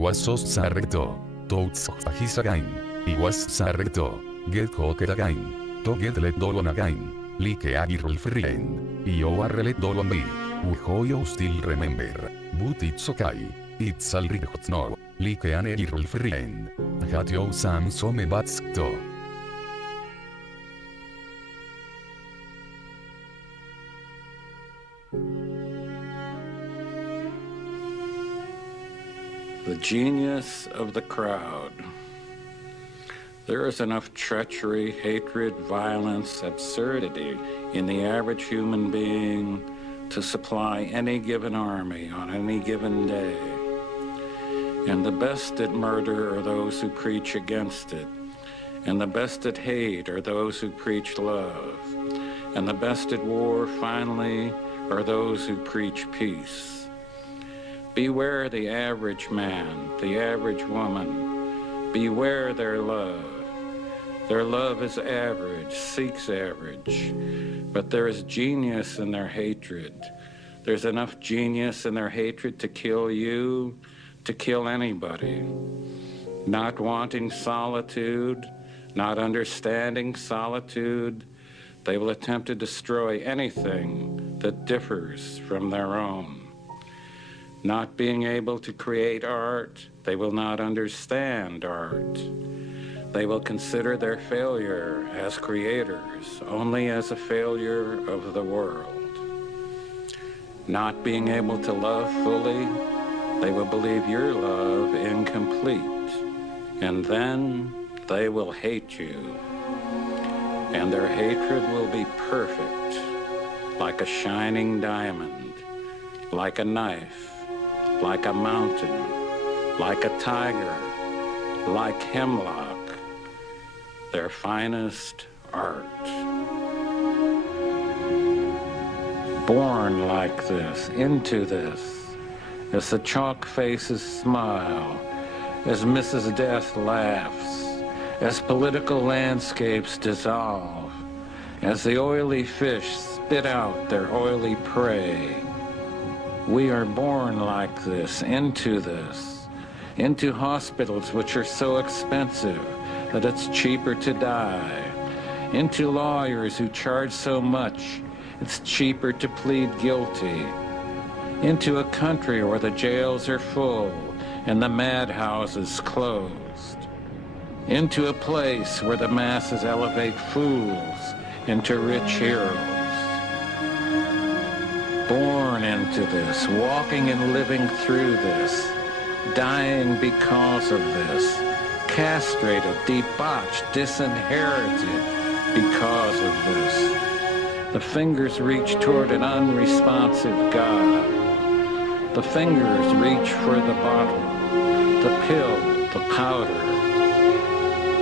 Iwasos Sarreto. Touts Fahisagain. Iwas Sarreto. Get Hokeragain. To get let dolon again. Like Agirul Frien. Io arrelet dolon be. Uhoyo still remember. But it's okay. It's all right now. Like an Agirul Frien. Hatio Sam Some Batsto. The genius of the crowd. There is enough treachery, hatred, violence, absurdity in the average human being to supply any given army on any given day. And the best at murder are those who preach against it. And the best at hate are those who preach love. And the best at war, finally, are those who preach peace. Beware the average man, the average woman. Beware their love. Their love is average, seeks average. But there is genius in their hatred. There's enough genius in their hatred to kill you, to kill anybody. Not wanting solitude, not understanding solitude, they will attempt to destroy anything that differs from their own. Not being able to create art, they will not understand art. They will consider their failure as creators only as a failure of the world. Not being able to love fully, they will believe your love incomplete. And then they will hate you. And their hatred will be perfect, like a shining diamond, like a knife, like a mountain, like a tiger, like hemlock, their finest art. Born like this, into this, as the chalk faces smile, as Mrs. Death laughs, as political landscapes dissolve, as the oily fish spit out their oily prey. We are born like this, into hospitals which are so expensive that it's cheaper to die, into lawyers who charge so much it's cheaper to plead guilty, into a country where the jails are full and the madhouses closed, into a place where the masses elevate fools into rich heroes. Born into this, walking and living through this, dying because of this, castrated, debauched, disinherited because of this. The fingers reach toward an unresponsive God. The fingers reach for the bottle, the pill, the powder.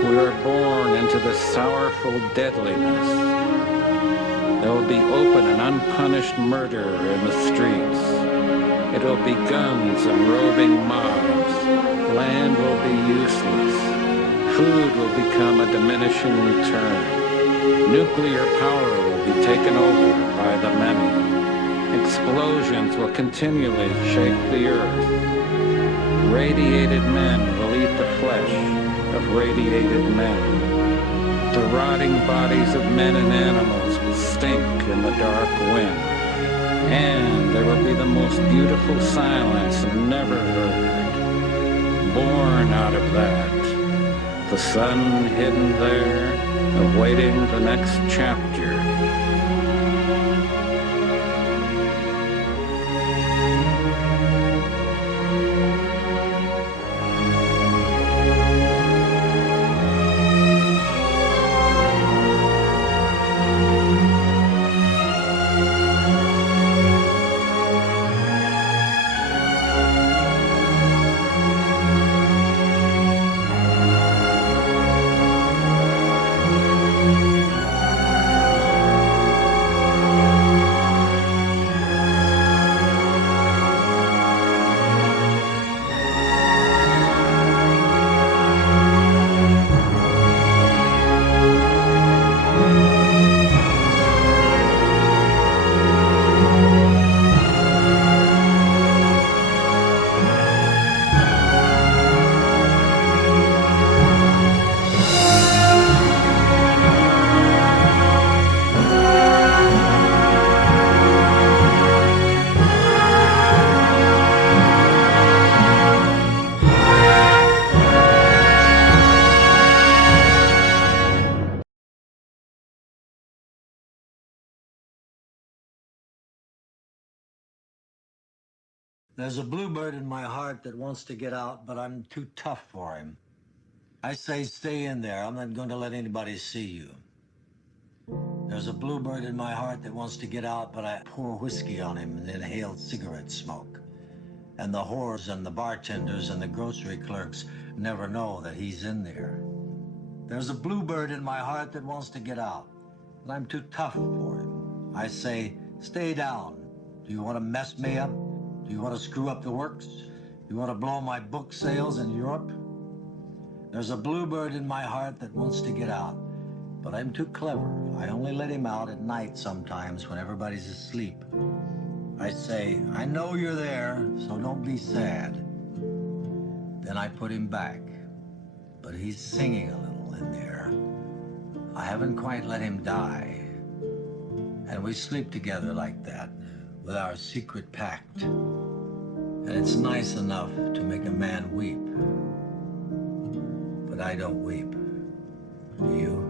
We are born into this sorrowful deadliness. There will be open and unpunished murder in the streets. It will be guns and roving mobs. Land will be useless. Food will become a diminishing return. Nuclear power will be taken over by the many. Explosions will continually shake the earth. Radiated men will eat the flesh of radiated men. The rotting bodies of men and animals will stink in the dark wind. And there will be the most beautiful silence never heard. Born out of that, the sun hidden there, awaiting the next chapter. There's a bluebird in my heart that wants to get out, but I'm too tough for him. I say stay in there. I'm not going to let anybody see you. There's a bluebird in my heart that wants to get out, but I pour whiskey on him and inhale cigarette smoke. And the whores and the bartenders and the grocery clerks never know that he's in there. There's a bluebird in my heart that wants to get out, but I'm too tough for him. I say, stay down. Do you want to mess me up? Do you want to screw up the works? You want to blow my book sales in Europe? There's a bluebird in my heart that wants to get out, but I'm too clever. I only let him out at night sometimes when everybody's asleep. I say, I know you're there, so don't be sad. Then I put him back, but he's singing a little in there. I haven't quite let him die. And we sleep together like that, with our secret pact. And it's nice enough to make a man weep. But I don't weep. Do you?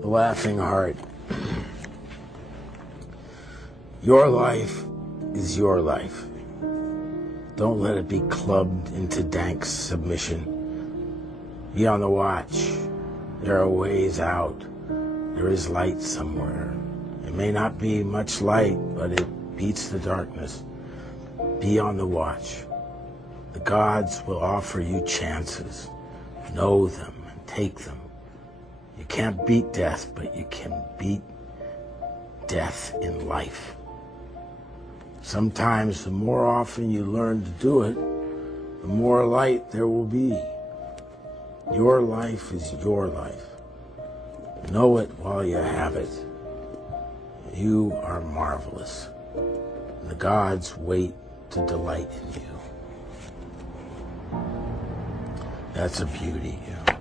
The Laughing Heart. Your life is your life. Don't let it be clubbed into dank submission. Be on the watch. There are ways out. There is light somewhere. It may not be much light, but it beats the darkness. Be on the watch. The gods will offer you chances. Know them and take them. You can't beat death, but you can beat death in life. Sometimes the more often you learn to do it, the more light there will be. Your life is your life. Know it while you have it. You are marvelous. And the gods wait to delight in you. That's a beauty, yeah.